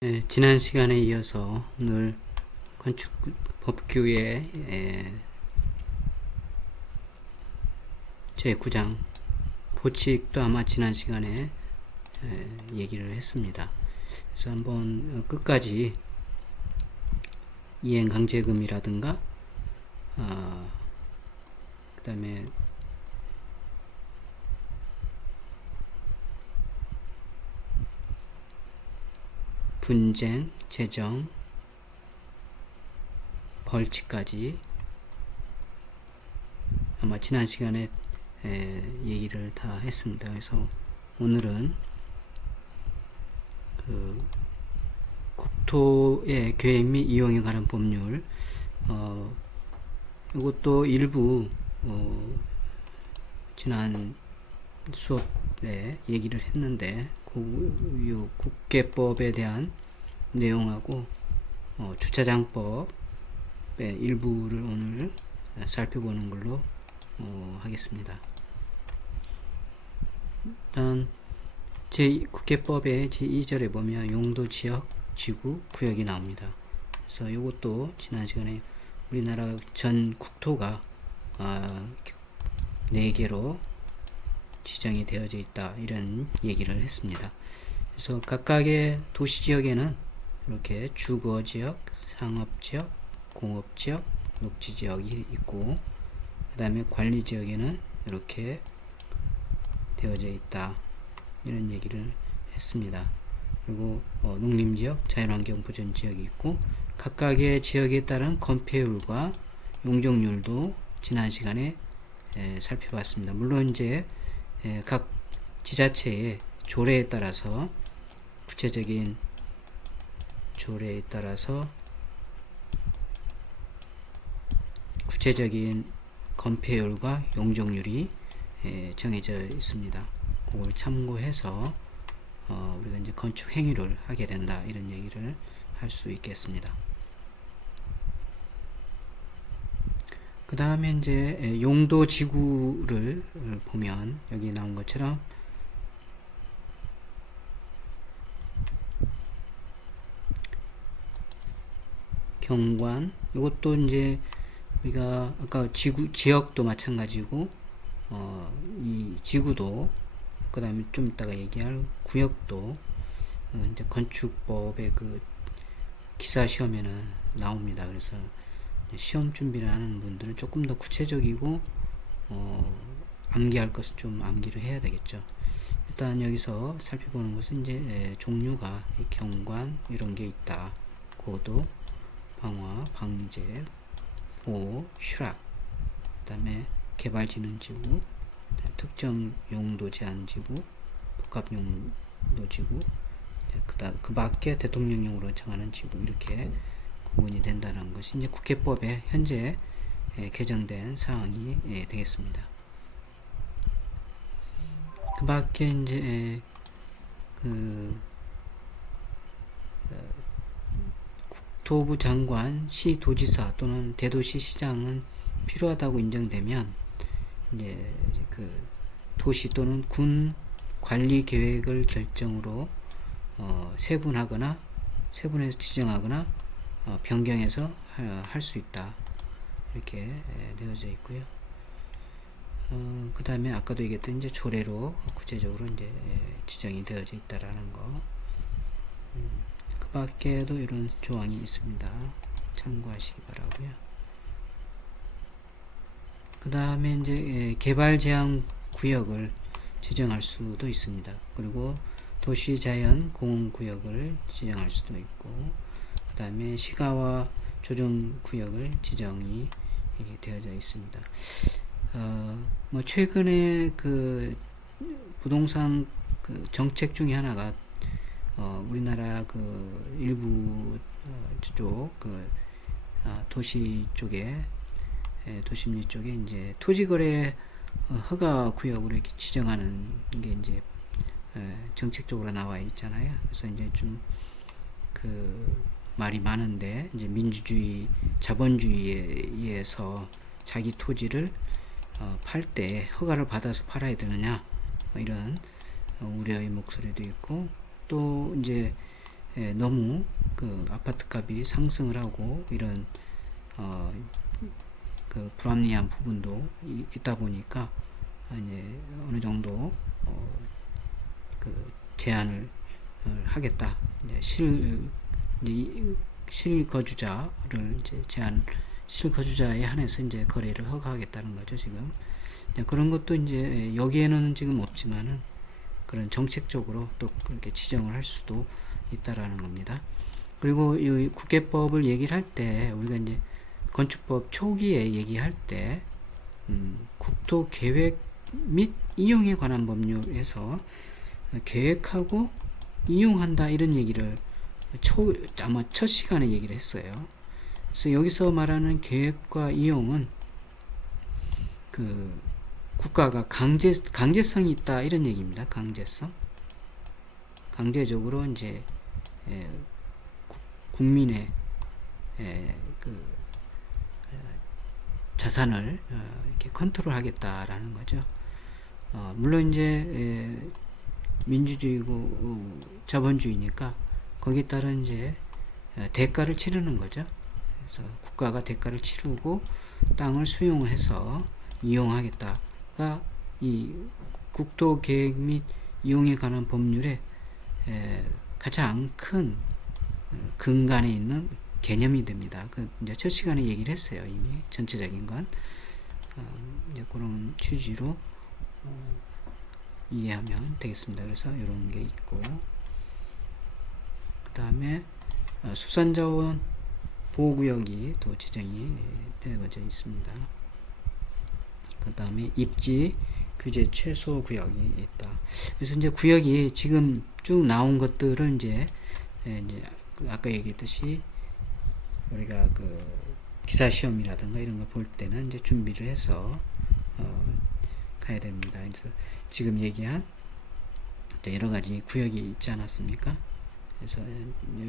네, 지난 시간에 이어서 오늘 건축 법규의 제9장 보칙도 아마 지난 시간에 얘기를 했습니다. 그래서 한번 끝까지 이행강제금이라든가 그 다음에 분쟁, 재정, 벌칙까지 아마 지난 시간에 얘기를 다 했습니다. 그래서 오늘은 그 국토의 계획 및 이용에 관한 법률 이것도 일부 지난 수업에 얘기를 했는데 그 국계법에 대한 내용하고 주차장법의 일부를 오늘 살펴보는 걸로 하겠습니다. 일단 국계법의 제2절에 보면 용도, 지역, 지구, 구역이 나옵니다. 그래서 이것도 지난 시간에 우리나라 전 국토가 4개로 지정이 되어져 있다 이런 얘기를 했습니다. 그래서 각각의 도시지역에는 이렇게 주거지역, 상업지역, 공업지역, 녹지지역이 있고 그 다음에 관리지역에는 이렇게 되어져 있다 이런 얘기를 했습니다. 그리고 농림지역, 자연환경보전지역이 있고 각각의 지역에 따른 건폐율과 용적률도 지난 시간에 살펴봤습니다. 물론 이제 각 지자체의 조례에 따라서 구체적인 조례에 따라서 구체적인 건폐율과 용적률이 정해져 있습니다. 그걸 참고해서 우리가 이제 건축 행위를 하게 된다 이런 얘기를 할 수 있겠습니다. 그 다음에 이제 용도 지구를 보면 여기 나온 것처럼 경관 이것도 이제 우리가 아까 지역도 마찬가지고 이 지구도 그 다음에 좀 이따가 얘기할 구역도 이제 건축법의 그 기사 시험에는 나옵니다. 그래서 시험 준비를 하는 분들은 조금 더 구체적이고 암기할 것은 좀 암기를 해야 되겠죠. 일단 여기서 살펴보는 것은 이제 종류가 경관 이런 게 있다. 고도, 방화, 방제, 보호, 휴락, 그 다음에 개발진흥지구, 특정 용도 제한지구, 복합용도지구, 그 밖에 대통령령으로 정하는 지구 이렇게 구분이 된다는 것이 이제 국회법에 현재 개정된 사항이 되겠습니다. 그 밖에 이제 국토부 장관, 시도지사 또는 대도시 시장은 필요하다고 인정되면 이제 그 도시 또는 군 관리 계획을 결정으로 세분해서 지정하거나 변경해서 할 수 있다 이렇게 되어져 있고요. 그 다음에 아까도 얘기했던 이제 조례로 구체적으로 이제 지정이 되어져 있다라는 거. 그 밖에도 이런 조항이 있습니다. 참고하시기 바라고요. 그 다음에 이제 개발 제한 구역을 지정할 수도 있습니다. 그리고 도시자연 공원구역을 지정할 수도 있고 그 다음에 시가와 조정구역을 지정이 되어져 있습니다. 뭐 최근에 그 부동산 그 정책 중에 하나가 우리나라 그 일부 도시 쪽에 도심리 쪽에 이제 토지거래 허가 구역으로 이렇게 지정하는 게 이제 정책적으로 나와 있잖아요. 그래서 이제 좀 그 말이 많은데 이제 민주주의, 자본주의에 의해서 자기 토지를 팔 때 허가를 받아서 팔아야 되느냐 이런 우려의 목소리도 있고 또 이제 너무 그 아파트 값이 상승을 하고 이런 그 불합리한 부분도 있다 보니까 이제 어느 정도 그 제한을 하겠다. 이제 실거주자를 이제 실거주자에 한해서 이제 거래를 허가하겠다는 거죠, 지금. 그런 것도 이제 여기에는 지금 없지만은 그런 정책적으로 또 그렇게 지정을 할 수도 있다라는 겁니다. 그리고 이 국계법을 얘기를 할 때 우리가 이제 건축법 초기에 얘기할 때 국토 계획 및 이용에 관한 법률에서 계획하고 이용한다 이런 얘기를 아마 첫 시간에 얘기를 했어요. 그래서 여기서 말하는 계획과 이용은 그 국가가 강제성이 있다 이런 얘기입니다. 강제적으로 이제 국민의 그 자산을 이렇게 컨트롤하겠다라는 거죠. 물론 이제 민주주의고 자본주의니까 거기에 따른 이제 대가를 치르는 거죠. 그래서 국가가 대가를 치르고 땅을 수용해서 이용하겠다가 이 국토계획 및 이용에 관한 법률의 가장 큰 근간에 있는 개념이 됩니다. 그 이제 첫 시간에 얘기를 했어요. 이미 전체적인 건 이제 그런 취지로 이해하면 되겠습니다. 그래서 이런 게 있고, 그 다음에 수산자원 보호구역이 또 지정이 되어져 있습니다. 그 다음에 입지 규제 최소 구역이 있다. 그래서 이제 구역이 지금 쭉 나온 것들을 이제 아까 얘기했듯이 우리가 그 기사 시험이라든가 이런 걸 볼 때는 이제 준비를 해서 가야 됩니다. 그래서 지금 얘기한 여러 가지 구역이 있지 않았습니까? 그래서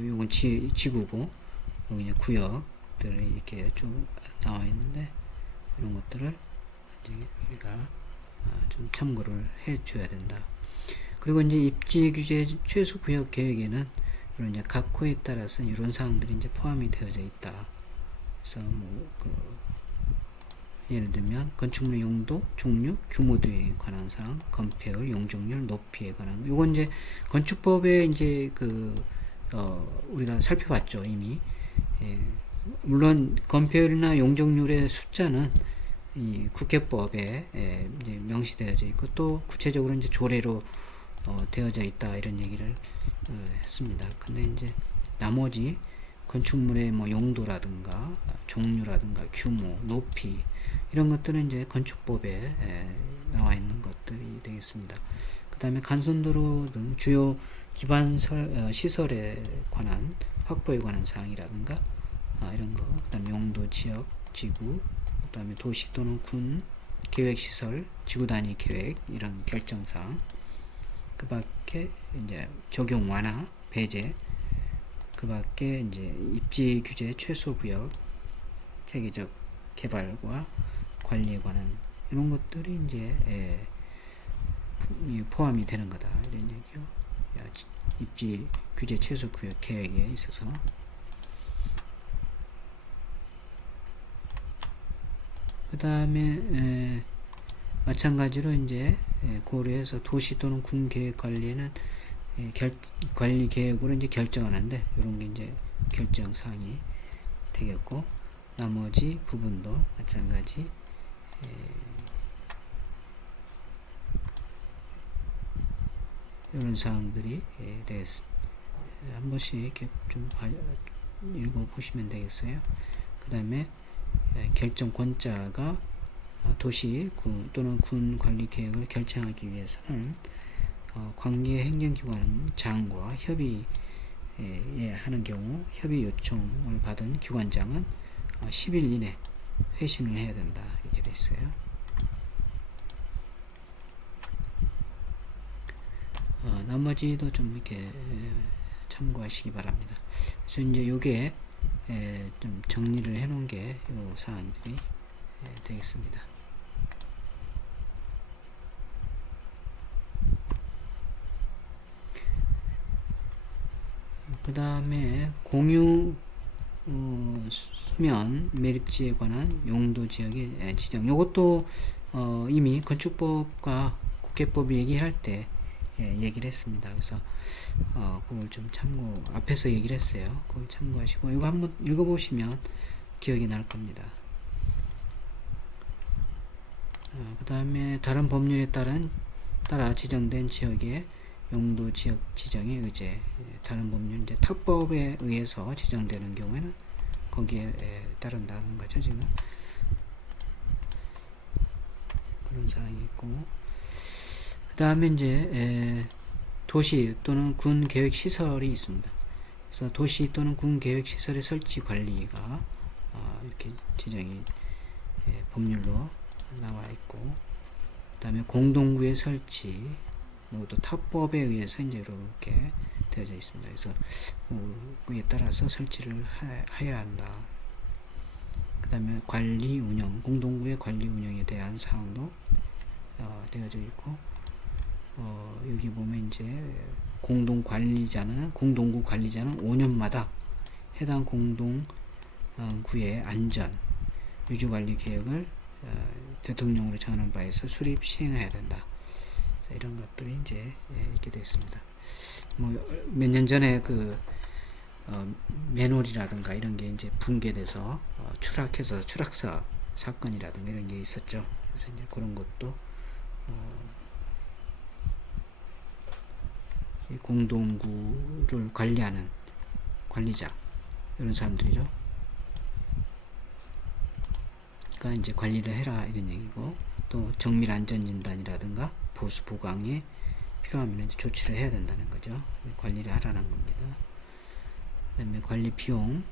요건 지구고 여기 이제 구역들이 이렇게 쭉 나와 있는데 이런 것들을 우리가 좀 참고를 해 줘야 된다. 그리고 이제 입지 규제 최소 구역 계획에는 이런 이제 각 호에 따라서 이런 사항들이 이제 포함이 되어져 있다. 그래서 예를 들면 건축물 용도, 종류, 규모 등에 관한 사항, 건폐율, 용적률, 높이에 관한 거. 요건 이제 건축법에 이제 우리가 살펴봤죠, 이미. 물론 건폐율이나 용적률의 숫자는 이 국회법에 이제 명시되어져 있고 또 구체적으로 이제 조례로 되어져 있다 이런 얘기를 했습니다. 근데 이제 나머지 건축물의 뭐 용도라든가 종류라든가 규모, 높이 이런 것들은 이제 건축법에 나와 있는 것들이 되겠습니다. 그 다음에 간선도로 등 주요 기반 시설에 관한 확보에 관한 사항이라든가 이런 거, 그 다음에 용도, 지역, 지구, 그 다음에 도시 또는 군 계획시설, 지구 단위 계획 이런 결정사항, 그 밖에 이제 적용 완화, 배제, 그 밖에 이제 입지 규제 최소 구역, 체계적 개발과 관리에 관한 이런 것들이 이제 포함이 되는 거다 이런 얘기요. 입지 규제 최소 구역 계획에 있어서. 그 다음에 마찬가지로 이제 고려해서 도시 또는 군 계획 관리에는 관리 계획으로 이제 결정하는데 이런 게 이제 결정 사항이 되겠고 나머지 부분도 마찬가지 이런 사항들이 한 번씩 이렇게 좀 읽어 보시면 되겠어요. 그 다음에 결정권자가 도시 군 또는 군 관리 계획을 결정하기 위해서는 관계 행정기관 장과 협의 하는 경우 협의 요청을 받은 기관장은 10일 이내 회신을 해야 된다 이렇게 돼 있어요. 나머지도 좀 이렇게 참고하시기 바랍니다. 그래서 이제 요게 좀 정리를 해 놓은 게 요 사항들이 되겠습니다. 그 그 다음에 공유 수면 매립지에 관한 용도 지역의 지정. 요것도 이미 건축법과 국계법 얘기할 때 얘기를 했습니다. 그래서 그걸 좀 참고, 앞에서 얘기를 했어요. 그걸 참고하시고 이거 한번 읽어보시면 기억이 날 겁니다. 그 다음에 다른 법률에 따라 지정된 지역의 용도 지역 지정의 의제. 다른 법률, 이제 특법에 의해서 지정되는 경우에는 거기에 따른다는 거죠. 지금 그런 사항이 있고, 그 다음에 이제 도시 또는 군 계획 시설이 있습니다. 그래서 도시 또는 군 계획 시설의 설치 관리가 이렇게 지정이 법률로 나와 있고, 그 다음에 공동구의 설치, 또 타법에 의해서 이제 이렇게 되어져 있습니다. 그래서 그에 따라서 설치를 해야 한다. 그 다음에 관리 운영, 공동구의 관리 운영에 대한 사항도 되어져 있고, 여기 보면 이제 공동구 관리자는 5년마다 해당 공동구의 안전 유지관리 계획을 대통령으로 정하는 바에서 수립 시행해야 된다. 이런 것들이 이제 있게 됐습니다. 뭐 몇 년 전에 그 맨홀이라든가 이런 게 이제 붕괴돼서 추락해서 추락사 사건이라든가 이런 게 있었죠. 그래서 이제 그런 것도 이 공동구를 관리하는 관리자 이런 사람들이죠. 그러니까 이제 관리를 해라 이런 얘기고, 또 정밀 안전 진단이라든가 보수 보강에 필요하면 이제 조치를 해야 된다는 거죠. 관리를 하라는 겁니다. 그 다음에 관리 비용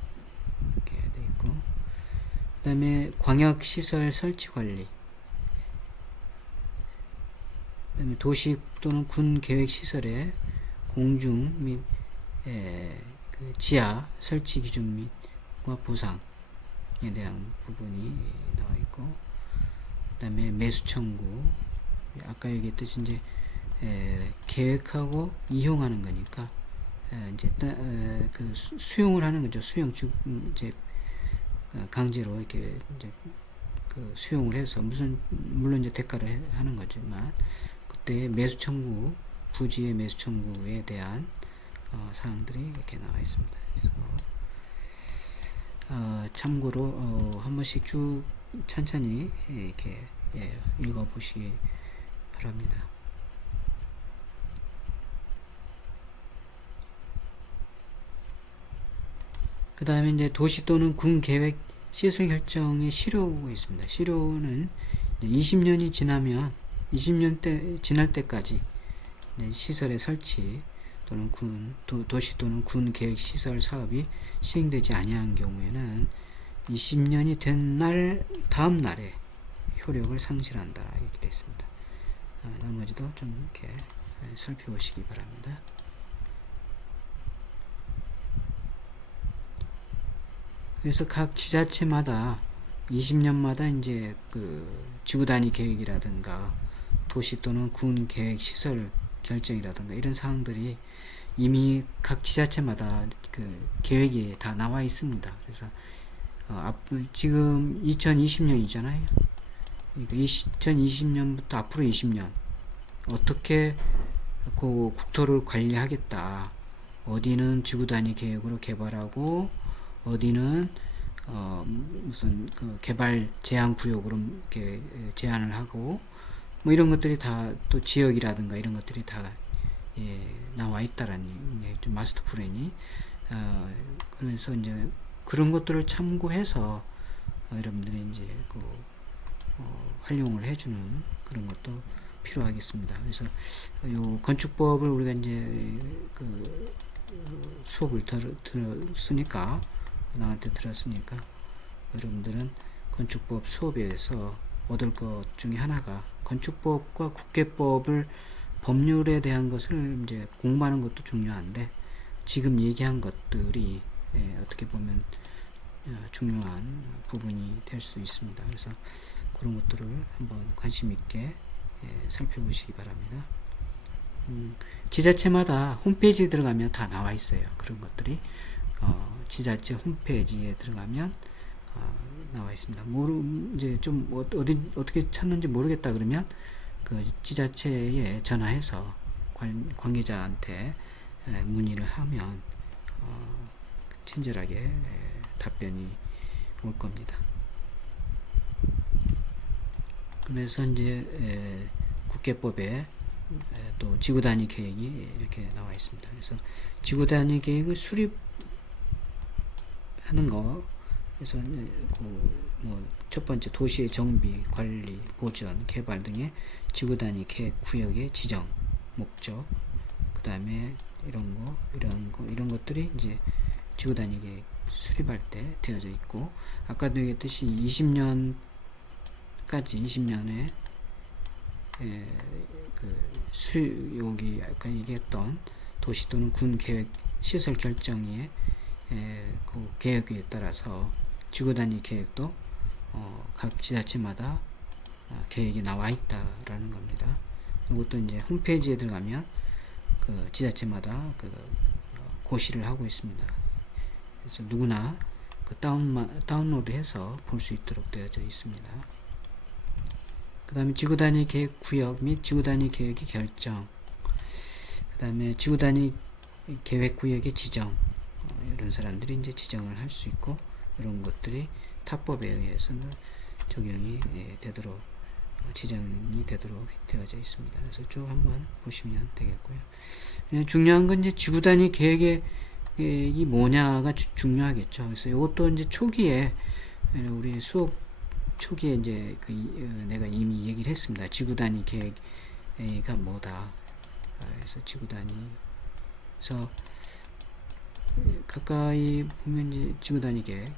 이렇게 돼 있고, 그 다음에 광역 시설 설치 관리, 그 다음에 도시 또는 군 계획 시설의 공중 및 그 지하 설치 기준 및과 보상에 대한 부분이 나와 있고, 그 다음에 매수 청구, 아까 얘기했듯이 이제 계획하고 이용하는 거니까 이제 그 수용을 하는 거죠. 수용 이제 강제로 이렇게 이제 그 수용을 해서 물론 이제 대가를 하는 거지만, 그때 매수 청구, 부지의 매수 청구에 대한 사항들이 이렇게 나와 있습니다. 그래서 참고로 한 번씩 쭉 천천히 이렇게 읽어보시기 바랍니다. 그 다음에 이제 도시 또는 군 계획 시설 결정의 실효가 있습니다. 실효는 20년이 지나면 20년 지날 때까지 시설의 설치 또는 도시 또는 군 계획 시설 사업이 시행되지 아니한 경우에는 20년이 된 다음 날에 효력을 상실한다 이렇게 되어 있습니다. 나머지도 좀 이렇게 살펴보시기 바랍니다. 그래서 각 지자체마다 20년마다 이제 그 지구 단위 계획이라든가 도시 또는 군 계획 시설 결정이라든가 이런 사항들이 이미 각 지자체마다 그 계획이 다 나와 있습니다. 그래서 지금 2020년이잖아요. 그러니까 2020년부터 앞으로 20년 어떻게 그 국토를 관리하겠다. 어디는 지구 단위 계획으로 개발하고, 어디는 무슨 그 개발 제한 구역으로 이렇게 제한을 하고, 뭐 이런 것들이 다 또 지역이라든가 이런 것들이 다 나와 있다라는 좀 마스터 플랜이 그래서 이제 그런 것들을 참고해서 여러분들이 이제 그 활용을 해주는 그런 것도 필요하겠습니다. 그래서 요 건축법을 우리가 이제 그 수업을 들었으니까, 나한테 들었으니까 여러분들은 건축법 수업에서 얻을 것 중에 하나가 건축법과 국계법을 법률에 대한 것을 이제 공부하는 것도 중요한데, 지금 얘기한 것들이 어떻게 보면 중요한 부분이 될 수 있습니다. 그래서 그런 것들을 한번 관심 있게 살펴보시기 바랍니다. 지자체마다 홈페이지에 들어가면 다 나와 있어요. 그런 것들이 지자체 홈페이지에 들어가면 나와 있습니다. 이제 좀 어떻게 찾는지 모르겠다 그러면 그 지자체에 전화해서 관계자한테 문의를 하면 친절하게 답변이 올 겁니다. 그래서 이제 국계법에 또 지구단위 계획이 이렇게 나와 있습니다. 그래서 지구단위 계획을 수립하는 거, 그래서 첫 번째 도시의 정비, 관리, 보전, 개발 등의 지구단위 계획 구역의 지정, 목적, 그 다음에 이런 것들이 이제 지구단위 계획 수립할 때 되어져 있고, 아까도 얘기했듯이 20년에 여기 아까 얘기했던 도시 또는 군 계획 시설 결정의 그 계획에 따라서 지구단위 계획도 각 지자체마다 계획이 나와 있다라는 겁니다. 이것도 이제 홈페이지에 들어가면 그 지자체마다 그 고시를 하고 있습니다. 그래서 누구나 그 다운로드해서 볼 수 있도록 되어져 있습니다. 그 다음에 지구단위 계획 구역 및 지구단위 계획의 결정, 그 다음에 지구단위 계획 구역의 지정, 이런 사람들이 이제 지정을 할 수 있고, 이런 것들이 타법에 의해서는 적용이 되도록 지정이 되도록 되어져 있습니다. 그래서 쭉 한번 보시면 되겠고요. 중요한 건 이제 지구단위 계획이 뭐냐가 중요하겠죠. 그래서 이것도 이제 초기에 우리 수업 초기에 이제 내가 이미 얘기를 했습니다. 지구단위 계획가 뭐다. 그래서 지구단위에서 가까이 보면 이제 지구단위 계획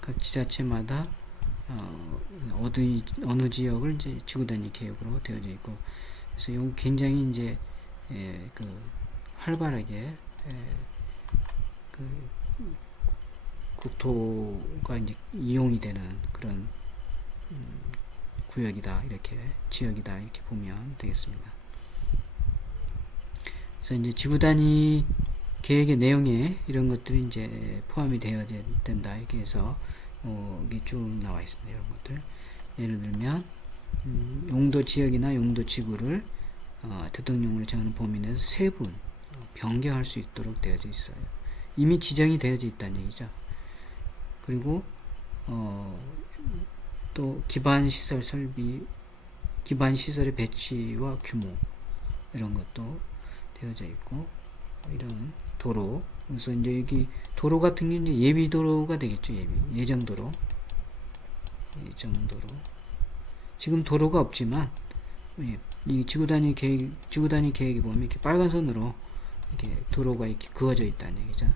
각 지자체마다 어느 지역을 이제 지구단위 계획으로 되어져 있고, 그래서 이거 굉장히 이제 활발하게 국토가 이제 이용이 되는 그런 구역이다, 이렇게 지역이다, 이렇게 보면 되겠습니다. 그래서 이제 지구단위 계획의 내용에 이런 것들이 이제 포함이 되어야 된다, 이렇게 해서 이게 쭉 나와 있습니다. 이런 것들 예를 들면 용도 지역이나 용도 지구를 대통령으로 정하는 범위 내에서 세분 변경할 수 있도록 되어져 있어요. 이미 지정이 되어져 있다는 얘기죠. 그리고 또 기반시설의 배치와 규모, 이런 것도 되어져 있고, 이런 도로, 그래서 이제 여기 도로 같은 게 이제 예비도로가 되겠죠. 예정도로. 지금 도로가 없지만 이 지구단위 계획에 보면 이렇게 빨간 선으로 이렇게 도로가 이렇게 그어져 있다는 얘기죠.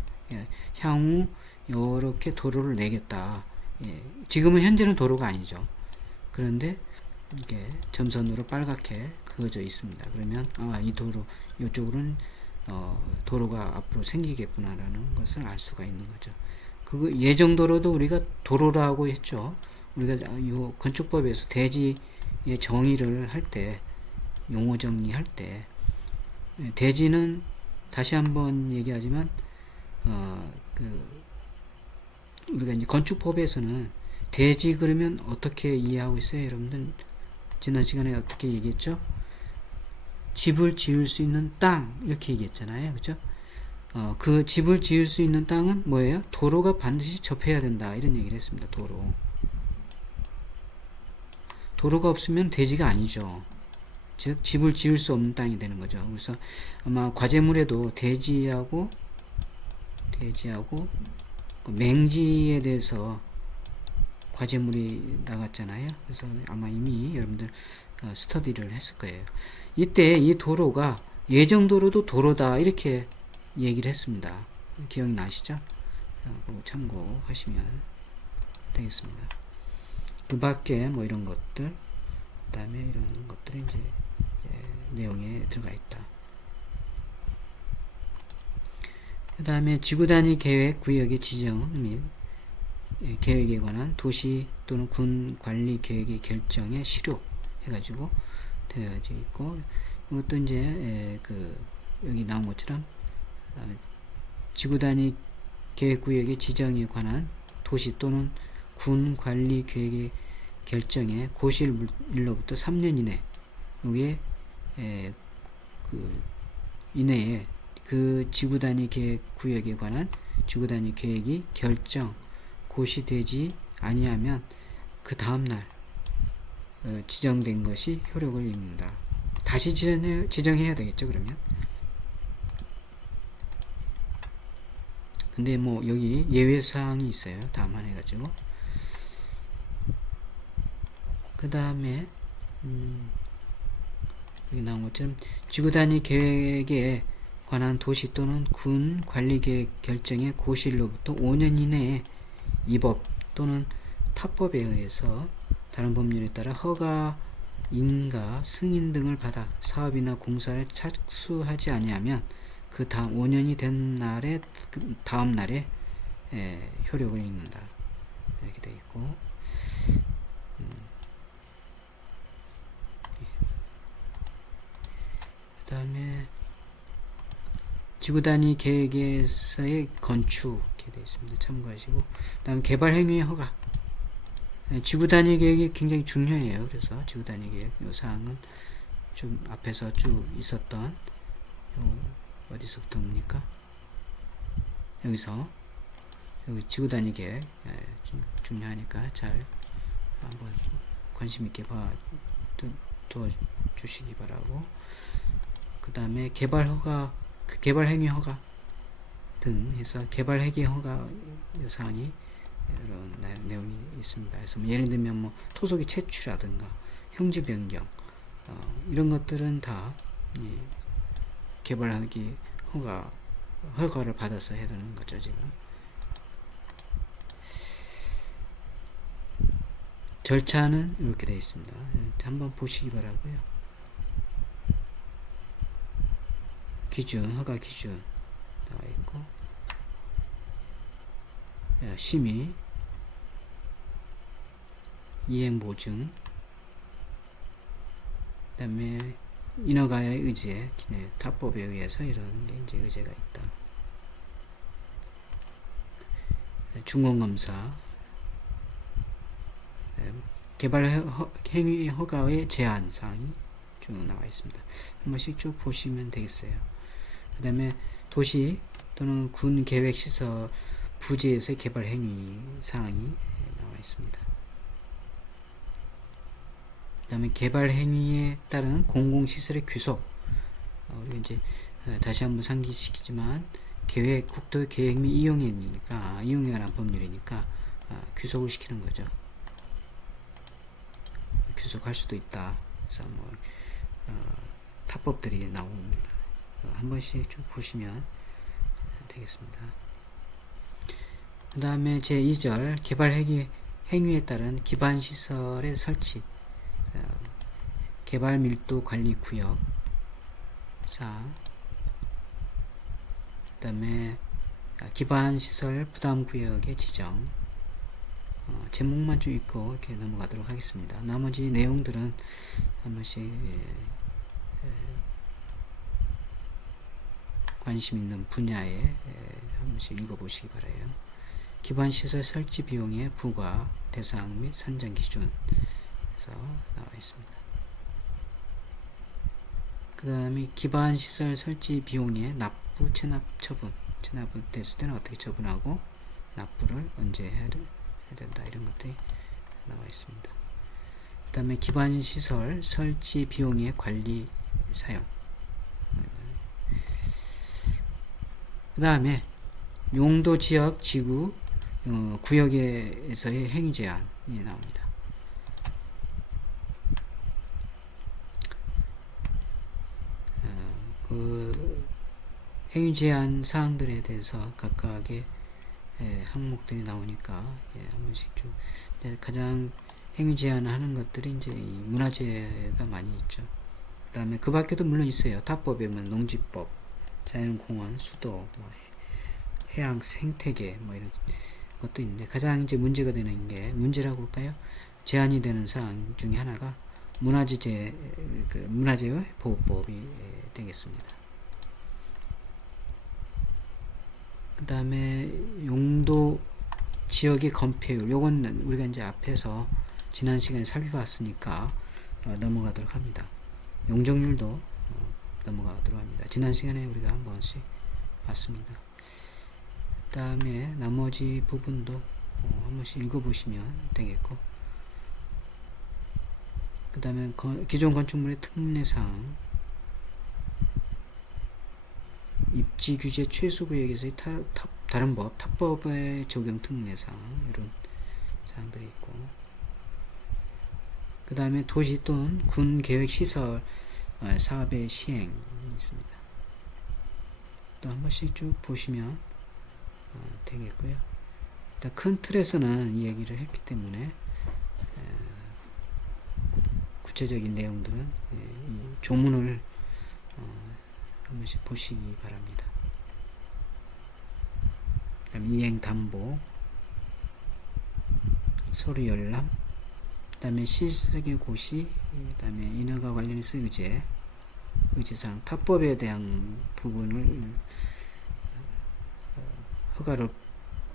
향후 이렇게 도로를 내겠다. 지금은 현재는 도로가 아니죠. 그런데 이게 점선으로 빨갛게 그어져 있습니다. 그러면 이 도로 이쪽으로는 도로가 앞으로 생기겠구나라는 것을 알 수가 있는 거죠. 그 예정도로도 우리가 도로라고 했죠. 우리가 이 건축법에서 대지의 정의를 할 때, 용어 정리할 때, 대지는 다시 한번 얘기하지만 우리가 이제 건축법에서는 대지 그러면 어떻게 이해하고 있어요? 여러분들 지난 시간에 어떻게 얘기했죠? 집을 지을 수 있는 땅, 이렇게 얘기했잖아요. 그죠? 그 집을 지을 수 있는 땅은 뭐예요? 도로가 반드시 접해야 된다, 이런 얘기를 했습니다. 도로가 없으면 대지가 아니죠. 즉 집을 지을 수 없는 땅이 되는 거죠. 그래서 아마 과제물에도 대지하고 그 맹지에 대해서 과제물이 나갔잖아요. 그래서 아마 이미 여러분들 스터디를 했을 거예요. 이때 이 도로가 예정도로도 도로다, 이렇게 얘기를 했습니다. 기억나시죠? 참고하시면 되겠습니다. 그 밖에 뭐 이런 것들, 그 다음에 이런 것들이 이제 내용에 들어가 있다. 그 다음에 지구단위 계획 구역의 지정 및 계획에 관한 도시 또는 군 관리 계획의 결정의 실효 해가지고 되어져 있고, 이것도 이제 여기 나온 것처럼 지구 단위 계획구역의 지정에 관한 도시 또는 군 관리 계획의 결정에 고시일로부터 3년 이내 여기에 이내에 그 지구 단위 계획 구역에 관한 지구 단위 계획이 고시되지 아니하면 그 다음날 지정된 것이 효력을 잃는다. 다시 지정해야 되겠죠, 그러면. 근데 뭐 여기 예외사항이 있어요. 다음만 해가지고. 그 다음에 여기 나온 것처럼 지구 단위 계획에 관한 도시 또는 군 관리 계획 결정의 고시일로부터 5년 이내에 이 법 또는 타법에 의해서 다른 법률에 따라 허가, 인가, 승인 등을 받아 사업이나 공사를 착수하지 아니하면 그 다음 5년이 된 날에 그 다음 날에 효력을 잃는다. 이렇게 되어 있고, 그 다음에 지구 단위 계획에서의 건축 이렇게 되어 있습니다. 참고하시고, 그 다음 개발 행위의 허가. 지구 단위 계획이 굉장히 중요해요. 그래서 지구 단위 계획 요 사항은 좀 앞에서 쭉 있었던 어디서부터입니까? 여기서 여기 지구 단위 계획 중요하니까 잘 한번 관심 있게 도와주시기 바라고. 그 다음에 개발 허가, 개발 행위 허가 등 해서 개발 행위 허가 사항이 이런 내용이 있습니다. 그래서 예를 들면 뭐 토속의 채취라든가 형지 변경 이런 것들은 다 개발하기 허가를 받아서 해야 되는 거죠, 지금. 절차는 이렇게 되어 있습니다. 한번 보시기 바라고요. 기준, 허가 기준 나와 있고, 심의, 이행 보증, 그 다음에 인허가의 의제, 타법에 의해서 이런 게 이제 의제가 있다. 중공검사, 개발 행위 허가의 제한 사항이 쭉 나와 있습니다. 한 번씩 쭉 보시면 되겠어요. 그 다음에 도시 또는 군 계획 시설 부지에서의 개발 행위 사항이 나와 있습니다. 그 다음에 개발 행위에 따른 공공시설의 규속. 우리가 이제 다시 한번 상기시키지만 국토 계획 및 이용에 관한 법률이니까 규속을 시키는 거죠. 규속할 수도 있다. 그래서 뭐 타법들이 나옵니다. 한 번씩 쭉 보시면 되겠습니다. 그 다음에 제2절 개발 행위에 따른 기반시설의 설치, 개발 밀도 관리 구역 4, 그 다음에 기반시설 부담구역의 지정. 제목만 좀 읽고 이렇게 넘어가도록 하겠습니다. 나머지 내용들은 한 번씩 관심 있는 분야에 한 번씩 읽어보시기 바라요. 기반시설 설치 비용의 부과 대상 및 산정 기준에서 나와 있습니다. 그 다음에 기반시설 설치 비용의 납부, 체납 처분, 체납이 됐을 때는 어떻게 처분하고 납부를 언제 해야 된다, 이런 것들이 나와 있습니다. 그 다음에 기반시설 설치 비용의 관리 사용, 그 다음에 용도 지역 지구 구역에서의 행위 제한이 나옵니다. 그 행위 제한 사항들에 대해서 각각의 항목들이 나오니까 한 번씩 좀 가장 행위 제한을 하는 것들이 이제 이 문화재가 많이 있죠. 그 다음에 그 밖에도 물론 있어요. 타법에 보면 농지법, 자연공원, 수도, 뭐 해양 생태계 뭐 이런 것도 있는데 가장 이제 문제가 되는 게 문제라고 할까요? 제한이 되는 사항 중에 하나가 문화재 보호법이 되겠습니다. 그 다음에 용도 지역의 건폐율, 요건 우리가 이제 앞에서 지난 시간에 살펴봤으니까 넘어가도록 합니다. 용적률도 넘어가도록 합니다. 지난 시간에 우리가 한 번씩 봤습니다. 그 다음에 나머지 부분도 한 번씩 읽어보시면 되겠고, 그 다음에 기존 건축물의 특례사항, 입지 규제 최소 구역에서의 다른 법, 타법의 적용 특례사항, 이런 사항들이 있고, 그 다음에 도시 또는 군 계획 시설 사업의 시행이 있습니다. 또 한 번씩 쭉 보시면 되겠고요. 일단 큰 틀에서는 이 얘기를 했기 때문에 구체적인 내용들은 이 조문을 한 번씩 보시기 바랍니다. 그다음 이행 담보, 서류 열람, 그다음에 실습의 고시, 그다음에 인허가 관련해서 의제사항, 타법에 대한 부분을 허가를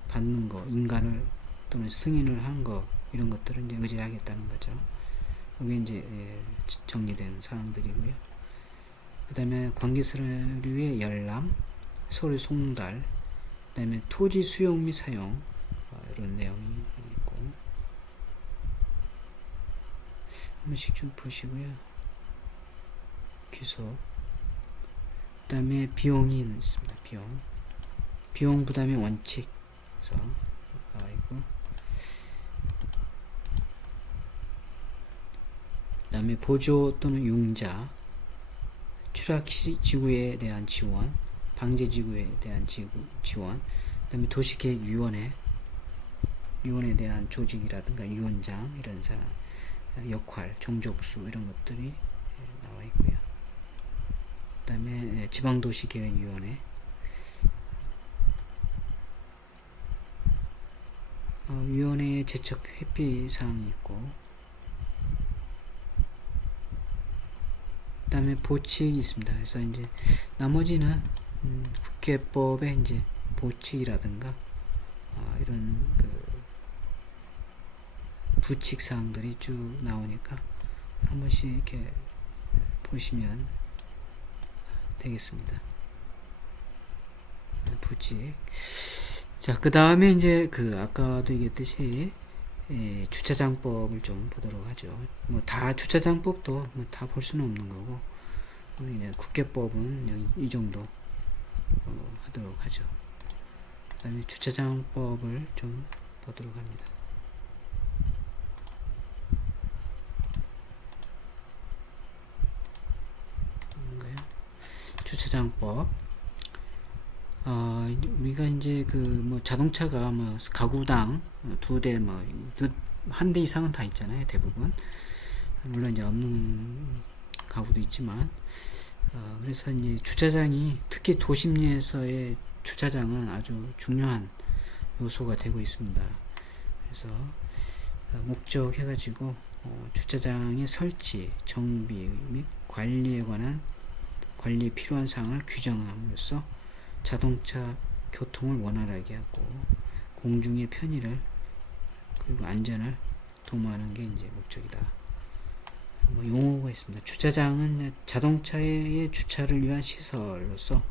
받는 거, 인가를 또는 승인을 한 거, 이런 것들은 이제 의제하겠다는 거죠. 이게 이제 정리된 사항들이고요. 그 다음에 관계 서류의 열람, 서류 송달, 그 다음에 토지 수용 및 사용, 이런 내용이 있고, 한 번씩 좀 보시고요. 귀속, 그 다음에 비용이 있습니다. 비용 부담의 원칙에서 나와 있고, 그 다음에 보조 또는 융자, 추락 지구에 대한 지원, 방제 지구에 대한 지원, 그 다음에 도시계획위원회에 대한 조직이라든가 위원장, 이런 사람 역할, 종족수, 이런 것들이 나와 있고요. 그 다음에 지방도시계획위원회, 위원회의 제척 회피 사항이 있고, 그 다음에 보칙이 있습니다. 그래서 이제 나머지는 국회법의 이제 보칙이라든가 이런 부칙 사항들이 쭉 나오니까 한 번씩 이렇게 보시면 되겠습니다. 부칙. 자, 그 다음에 이제 아까도 얘기했듯이 주차장법을 좀 보도록 하죠. 뭐 다 주차장법도 뭐 다 볼 수는 없는 거고, 이제 국회법은 이 정도 하도록 하죠. 그 다음에 주차장법을 좀 보도록 합니다. 뭔가요? 주차장법. 우리가 이제 뭐 자동차가 뭐 가구당 2대 한 대 이상은 다 있잖아요, 대부분. 물론 이제 없는 가구도 있지만, 그래서 이제 주차장이, 특히 도심에서의 주차장은 아주 중요한 요소가 되고 있습니다. 그래서 목적 해가지고 주차장의 설치, 정비 및 관리에 필요한 사항을 규정함으로써 자동차 교통을 원활하게 하고 공중의 편의를 그리고 안전을 도모하는 게 이제 목적이다. 뭐 용어가 있습니다. 주차장은 자동차의 주차를 위한 시설로서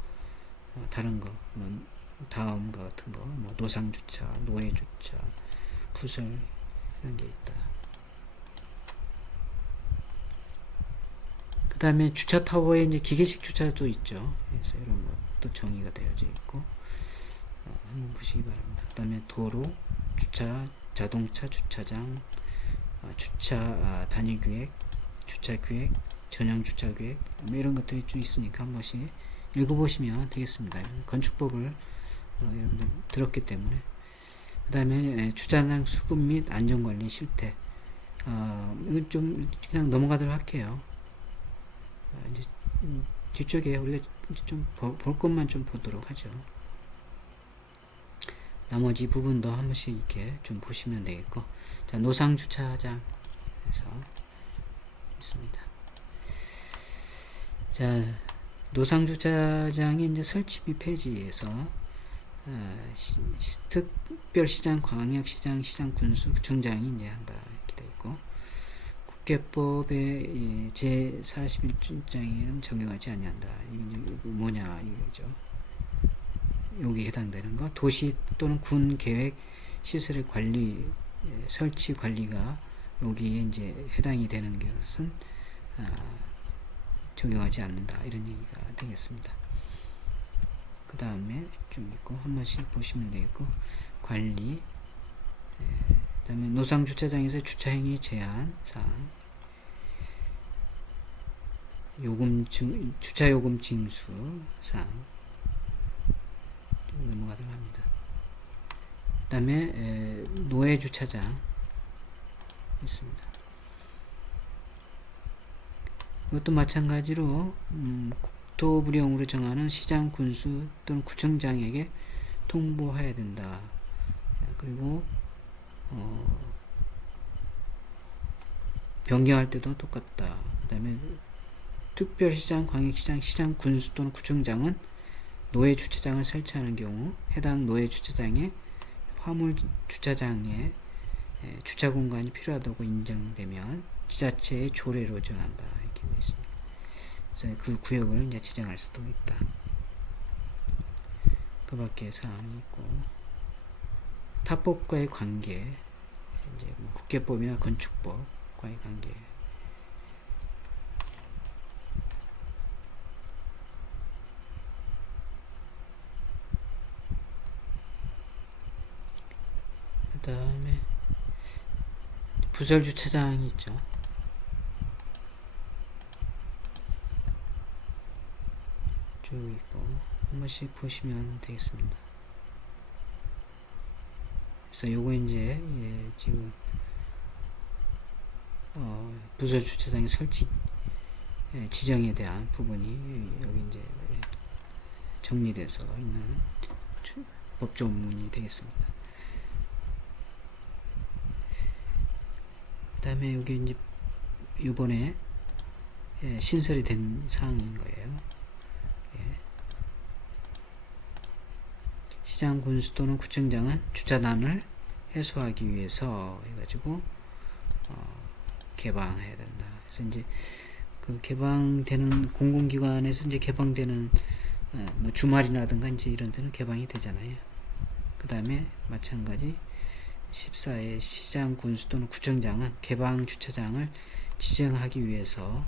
다른 거, 뭐 다음과 같은 거, 뭐 노상 주차, 노예 주차, 부설, 이런 게 있다. 그 다음에 주차 타워에 이제 기계식 주차도 있죠. 그래서 이런 것도 정의가 되어져 있고, 한번 보시기 바랍니다. 그 다음에 도로, 주차, 자동차 주차장, 주차 단위규획, 주차규획, 전용주차규획, 뭐 이런 것들이 쭉 있으니까 한 번씩 읽어보시면 되겠습니다. 건축법을 여러분들 들었기 때문에. 그 다음에 주차장 수급 및 안전관리 실태, 이건 좀 그냥 넘어가도록 할게요. 이제 뒤쪽에 우리가 좀 볼 것만 좀 보도록 하죠. 나머지 부분도 한 번씩 이렇게 좀 보시면 되겠고, 자, 노상 주차장에서 있습니다. 자, 노상주차장의 이제 설치 및 폐지에서 특별시장, 광역시장, 시장군수, 구청장이 이제 한다 이렇게 되어 있고, 국회법의 제 41조장에는 적용하지 아니한다. 이게 뭐냐 이거죠. 여기 해당되는 거, 도시 또는 군 계획 시설의 관리, 설치 관리가 여기에 이제 해당이 되는 것은 적용하지 않는다 이런 얘기가 되겠습니다. 그 다음에 좀 있고 한 번씩 보시면 되겠고, 관리, 그 다음에 노상주차장에서 주차행위 제한 사항, 주차요금 징수 사항 넘어가도록 합니다. 그 다음에 노예주차장 있습니다. 이것도 마찬가지로 국토부령으로 정하는 시장, 군수 또는 구청장에게 통보해야 된다. 그리고 변경할 때도 똑같다. 그 다음에 특별시장, 광역시장, 시장, 군수 또는 구청장은 노예 주차장을 설치하는 경우 해당 노예 주차장에 화물 주차장에 주차 공간이 필요하다고 인정되면 지자체의 조례로 정한다 이렇게 되어 있습니다. 그래서 그 구역을 이제 지정할 수도 있다. 그 밖에 사항이 있고, 타법과의 관계, 이제 뭐 국계법이나 건축법과의 관계, 그 다음에 부설 주차장이 있죠. 쭉 있고 한 번씩 보시면 되겠습니다. 그래서 요거 이제 지금 부설 주차장의 설치 지정에 대한 부분이 여기 이제 정리돼서 있는 법조문이 되겠습니다. 그 다음에 여기 이제 이번에 신설이 된 사항인 거예요. 시장, 군수 또는 구청장은 주차난을 해소하기 위해서 해가지고 개방해야 된다. 그래서 이제 그 개방되는 공공기관에서 이제 개방되는 뭐 주말이라든가 이제 이런 데는 개방이 되잖아요. 그 다음에 마찬가지 14회 시장, 군수 또는 구청장은 개방 주차장을 지정하기 위해서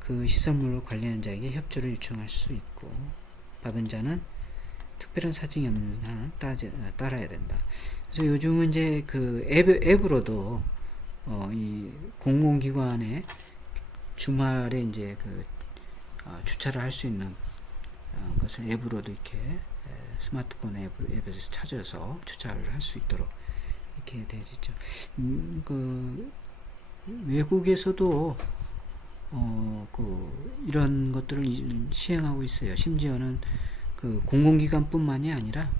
그 시설물을 관리하는 자에게 협조를 요청할 수 있고, 받은 자는 특별한 사정이 없는 한 따라야 된다. 그래서 요즘은 이제 그 앱으로도 이 공공기관에 주말에 이제 그 주차를 할 수 있는 것을 앱으로도 이렇게 스마트폰 앱에서 찾아서 주차를 할 수 있도록 이렇게 되어 있죠. 그 외국에서도 그 이런 것들을 시행하고 있어요. 심지어는 그 공공기관뿐만이 아니라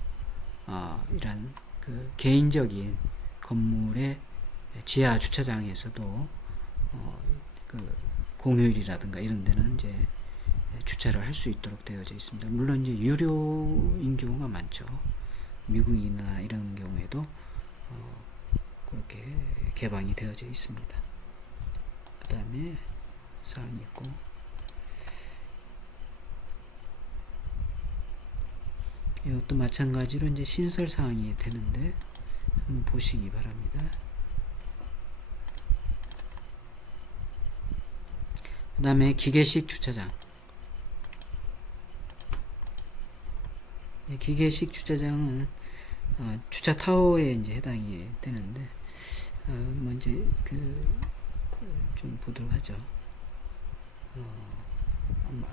이런 그 개인적인 건물의 지하 주차장에서도 그 공휴일이라든가 이런 데는 이제 주차를 할 수 있도록 되어져 있습니다. 물론 이제 유료인 경우가 많죠. 미국이나 이런 경우에도 그렇게 개방이 되어져 있습니다. 그 다음에 사항이 있고, 이것도 마찬가지로 이제 신설 사항이 되는데 한번 보시기 바랍니다. 그 다음에 기계식 주차장. 기계식 주차장은 주차 타워에 이제 해당이 되는데, 먼저 좀 보도록 하죠.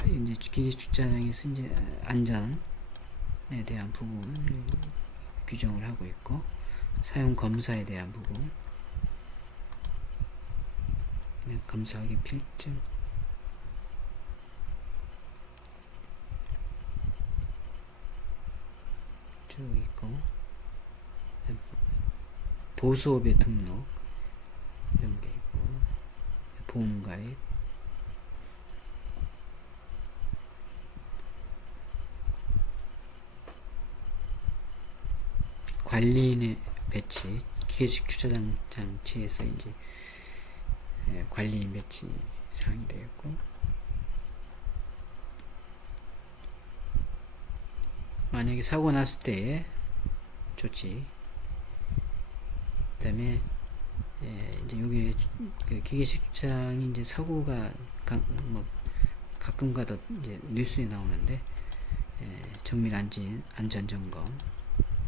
이제 기계 주차장에서 이제 안전에 대한 부분을 규정을 하고 있고, 사용 검사에 대한 부분, 검사하기 필증, 쭉 있고, 보수업의 등록 이런 게 있고, 보험가입, 관리인의 배치, 기계식 주차장 장치에서 이제 관리인 배치 사항이 되겠고, 만약에 사고 났을 때의 조치, 그 다음에 이제 여기 그 기계식 주차장이 이제 사고가 가끔가다 이제 뉴스에 나오는데, 정밀 안전 점검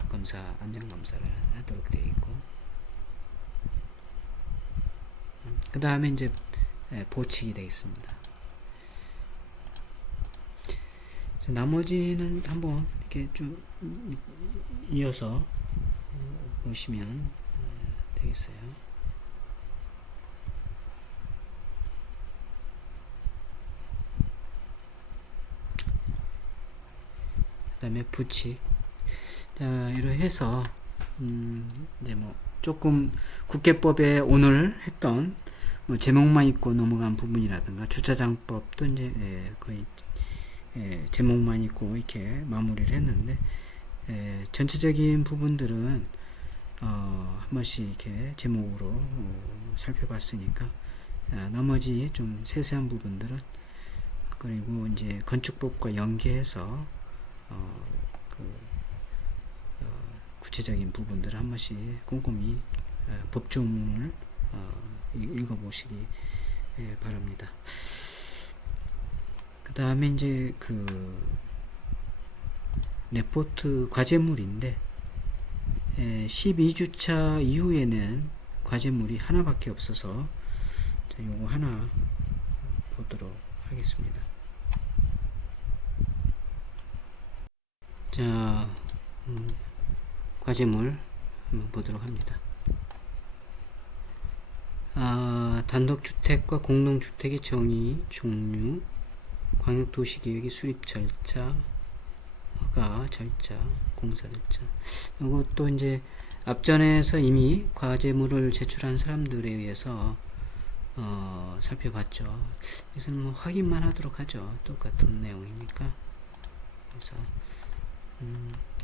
검사, 안전 검사를 하도록 되어 있고, 그 다음에 이제 보칙이 되겠습니다. 나머지는 한번 이렇게 좀 이어서 보시면 되겠어요. 그 다음에 부칙. 이렇게 해서 이제 뭐 조금 국회법에 오늘 했던 뭐 제목만 있고 넘어간 부분이라든가, 주차장법도 이제 거의 제목만 있고 이렇게 마무리를 했는데, 전체적인 부분들은 한 번씩 이렇게 제목으로 살펴봤으니까, 나머지 좀 세세한 부분들은, 그리고 이제 건축법과 연계해서 구체적인 부분들을 한 번씩 꼼꼼히 법조문을 읽어보시기 바랍니다. 그 다음에 이제 레포트 과제물인데, 12주차 이후에는 과제물이 하나밖에 없어서, 자, 요거 하나 보도록 하겠습니다. 자, 과제물 한번 보도록 합니다. 단독주택과 공동주택의 정의, 종류, 광역도시계획의 수립 절차, 허가 절차, 공사 절차. 이것도 이제 앞전에서 이미 과제물을 제출한 사람들에 의해서 살펴봤죠. 그래서는 뭐 확인만 하도록 하죠. 똑같은 내용이니까. 그래서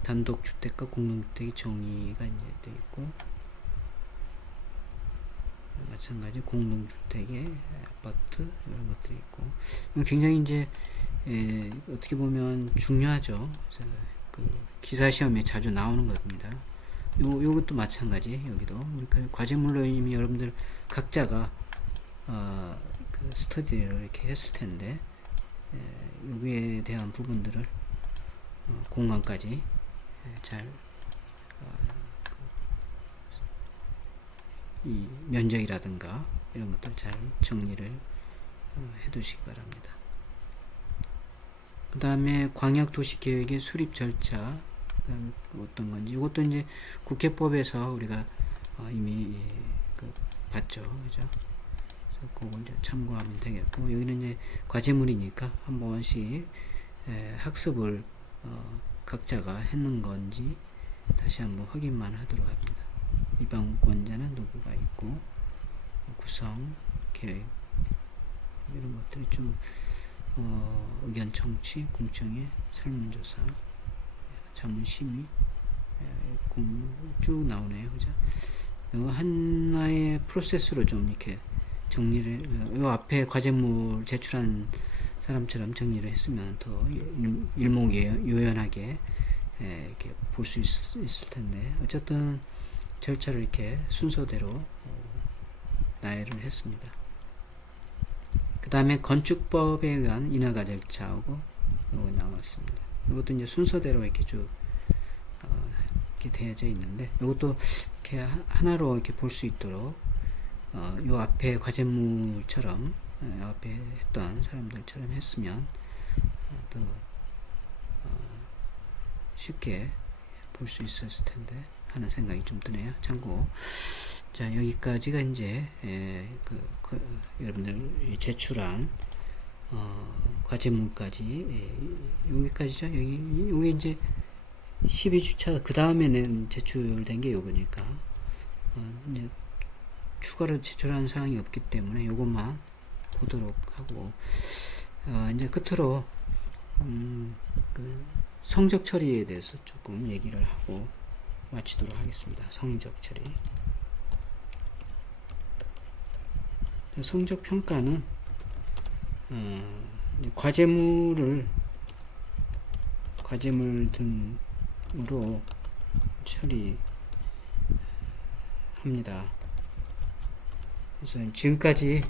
단독주택과 공동주택의 정의가 이제 되어 있고, 마찬가지 공동주택의 아파트 이런 것들이 있고, 굉장히 이제 어떻게 보면 중요하죠. 기사 시험에 자주 나오는 겁니다. 요것도 마찬가지. 여기도 과제물로 이미 여러분들 각자가 스터디를 이렇게 했을 텐데, 여기에 대한 부분들을 공간까지 잘 이 면적이라든가 이런 것들 잘 정리를 해 두시기 바랍니다. 그 다음에 광역도시계획의 수립 절차, 어떤 건지, 이것도 이제 국회법에서 우리가 이미 봤죠. 그죠? 그래서 그걸 이제 참고하면 되겠고, 여기는 이제 과제물이니까 한 번씩 학습을 각자가 했는 건지 다시 한번 확인만 하도록 합니다. 입안권자는 누구가 있고, 구성, 계획, 이런 것들이 좀 의견 청취, 공청회, 설문조사, 자문심의 쭉 나오네요. 그죠? 하나의 프로세스로 좀 이렇게 정리를, 요 앞에 과제물 제출한 사람처럼 정리를 했으면 더 일목요연하게 이렇게 볼 수 있을 텐데, 어쨌든 절차를 이렇게 순서대로 나열을 했습니다. 그 다음에 건축법에 의한 인허가 절차하고 요거 나왔습니다. 이것도 이제 순서대로 이렇게 쭉 이렇게 되어져 있는데, 이것도 이렇게 하나로 이렇게 볼 수 있도록 요 앞에 과제물처럼 앞에 했던 사람들처럼 했으면 더 쉽게 볼 수 있었을 텐데 하는 생각이 좀 드네요. 참고. 자, 여기까지가 이제 여러분들 제출한 과제물까지 여기까지죠. 여기 이제 12주차 그 다음에는 제출된 게 요거니까 이제 추가로 제출한 사항이 없기 때문에 요것만 보도록 하고, 이제 끝으로 성적 처리에 대해서 조금 얘기를 하고 마치도록 하겠습니다. 성적 처리. 성적 평가는 과제물 등으로 처리합니다. 그래서 지금까지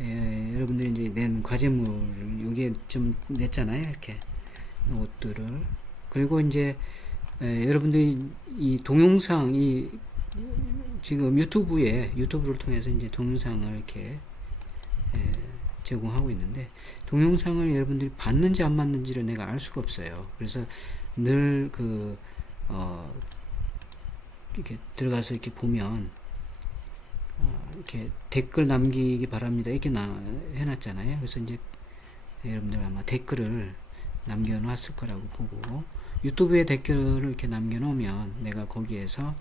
여러분들이 이제 낸 과제물을 여기에 좀 냈잖아요. 이렇게 이것들을. 그리고 이제 여러분들이 이 동영상 지금 유튜브를 통해서 이제 동영상을 이렇게 제공하고 있는데, 동영상을 여러분들이 봤는지 안 봤는지를 내가 알 수가 없어요. 그래서 늘 이렇게 들어가서 이렇게 보면 이렇게 댓글 남기기 바랍니다. 이렇게 해놨잖아요. 그래서 이제 여러분들 아마 댓글을 남겨놨을 거라고 보고, 유튜브에 댓글을 이렇게 남겨놓으면 내가 거기에서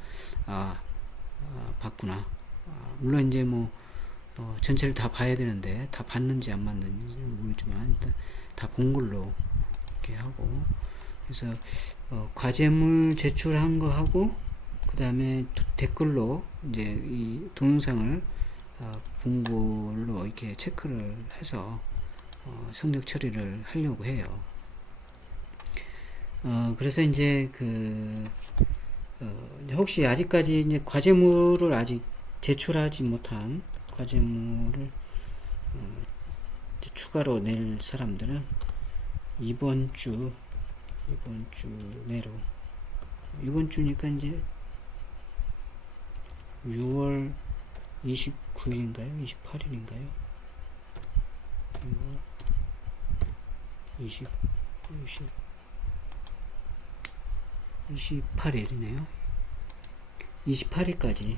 봤구나. 물론 이제 전체를 다 봐야 되는데 다 봤는지 안 봤는지 모르지만 일단 다 본 걸로 이렇게 하고, 그래서 과제물 제출한 거 하고, 그 다음에 댓글로 이제 이 동영상을 본 걸로 이렇게 체크를 해서 성적 처리를 하려고 해요. 그래서 이제 혹시 아직까지 이제 과제물을 아직 제출하지 못한 과제물을 추가로 낼 사람들은 이번 주 내로, 이번 주니까 이제 6월 29일인가요? 28일인가요? 28일이네요. 28일까지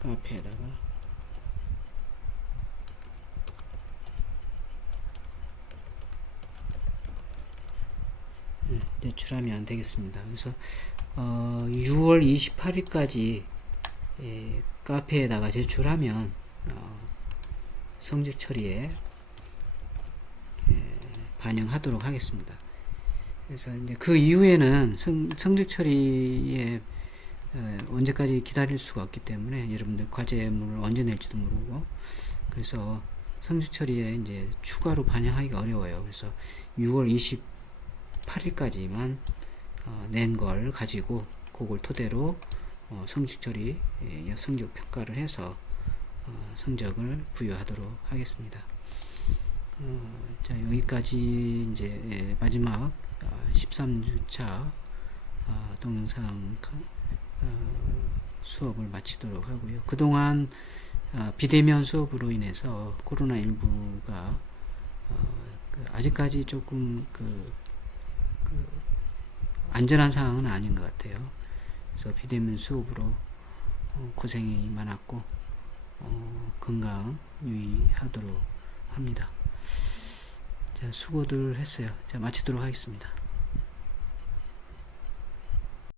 카페에다가 제출하면 되겠습니다. 그래서 6월 28일까지 카페에다가 제출하면 성적 처리에 반영하도록 하겠습니다. 그래서 이제 그 이후에는 성적 처리에 언제까지 기다릴 수가 없기 때문에 여러분들 과제물을 언제 낼지도 모르고, 그래서 성적 처리에 이제 추가로 반영하기가 어려워요. 그래서 6월 28일까지만 낸 걸 가지고 그걸 토대로 성적 처리, 성적 평가를 해서 성적을 부여하도록 하겠습니다. 자, 여기까지 이제 마지막 13주차 동영상 수업을 마치도록 하고요. 그동안 비대면 수업으로 인해서 코로나19가 아직까지 조금 안전한 상황은 아닌 것 같아요. 그래서 비대면 수업으로 고생이 많았고 건강 유의하도록 합니다. 자, 수고들 했어요. 자, 마치도록 하겠습니다.